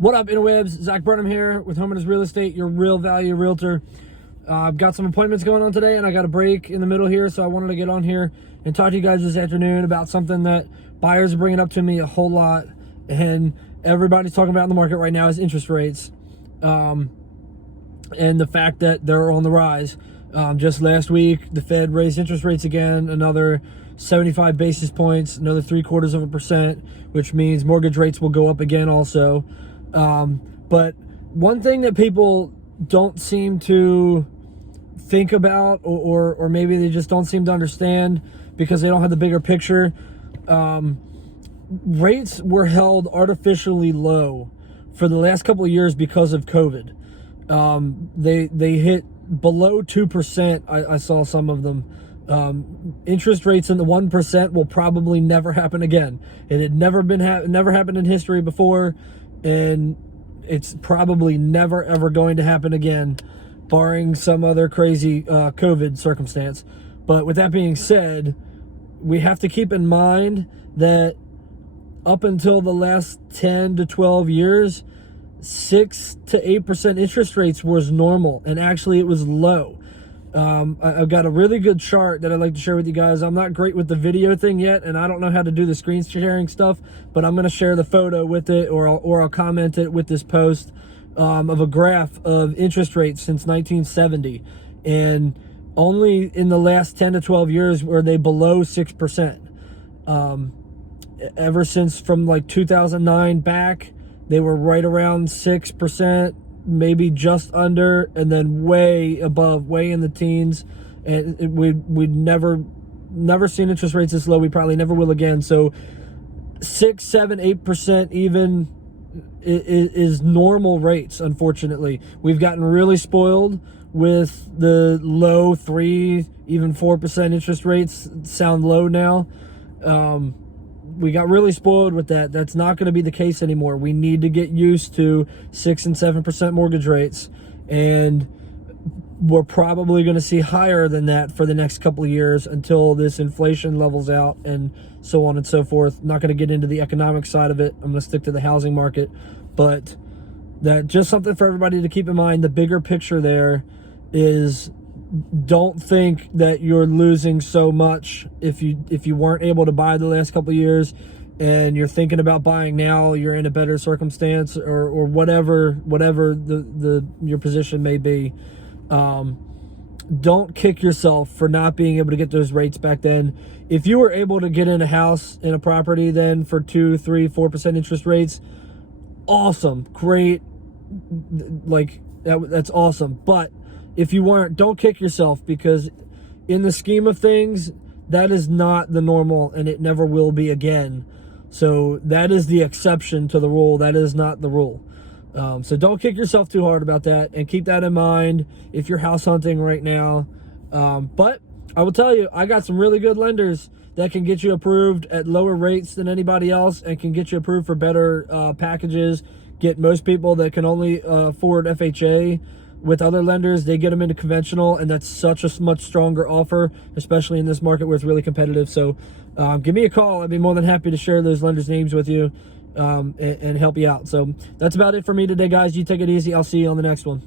What up, interwebs? Zach Burnham here with Homeowners Real Estate, your real value realtor. I've got some appointments going on today, and I got a break in the middle here, so I wanted to get on here and talk to you guys this afternoon about something that buyers are bringing up to me a whole lot, and everybody's talking about in the market right now is interest rates, and the fact that they're on the rise. Just last week, the Fed raised interest rates again, another 75 basis points, another 0.75%, which means mortgage rates will go up again also. But one thing that people don't seem to think about, or maybe they just don't seem to understand because they don't have the bigger picture, rates were held artificially low for the last couple of years because of COVID. They hit below 2%. I saw some of them. Interest rates in the 1% will probably never happen again. It had never happened in history before, and it's probably never ever going to happen again, barring some other crazy COVID circumstance. But with that being said, we have to keep in mind that up until the last 10 to 12 years, 6 to 8% interest rates was normal, and actually it was low. I've got a really good chart that I'd like to share with you guys. I'm not great with the video thing yet, and I don't know how to do the screen sharing stuff, but I'm going to share the photo with it, or I'll comment it with this post of a graph of interest rates since 1970. And only in the last 10 to 12 years were they below 6%. Ever since from like 2009 back, they were right around 6%. Maybe just under, and then way above, way in the teens, and we'd never seen interest rates this low. We probably never will again. So 6, 7, 8% even is normal rates. Unfortunately, we've gotten really spoiled with the low 3, even 4% interest rates. Sound low now. We got really spoiled with that. That's not going to be the case anymore. We need to get used to 6 and 7% mortgage rates, and we're probably going to see higher than that for the next couple of years until this inflation levels out and so on and so forth. Not going to get into the economic side of it. I'm going to stick to the housing market, but that just something for everybody to keep in mind. The bigger picture there is, don't think that you're losing so much if you weren't able to buy the last couple of years and you're thinking about buying now. You're in a better circumstance, or whatever your position may be. Don't kick yourself for not being able to get those rates back then. If you were able to get in a house, in a property then for 2, 3, 4% interest rates, awesome, great, like that's awesome. But if you weren't, don't kick yourself, because in the scheme of things, that is not the normal, and it never will be again. So that is the exception to the rule. That is not the rule. So don't kick yourself too hard about that, and keep that in mind if you're house hunting right now. But I will tell you, I got some really good lenders that can get you approved at lower rates than anybody else, and can get you approved for better packages. Get most people that can only afford FHA with other lenders, they get them into conventional, and that's such a much stronger offer, especially in this market where it's really competitive. So give me a call. I'd be more than happy to share those lenders' names with you and help you out. So that's about it for me today, guys. You take it easy. I'll see you on the next one.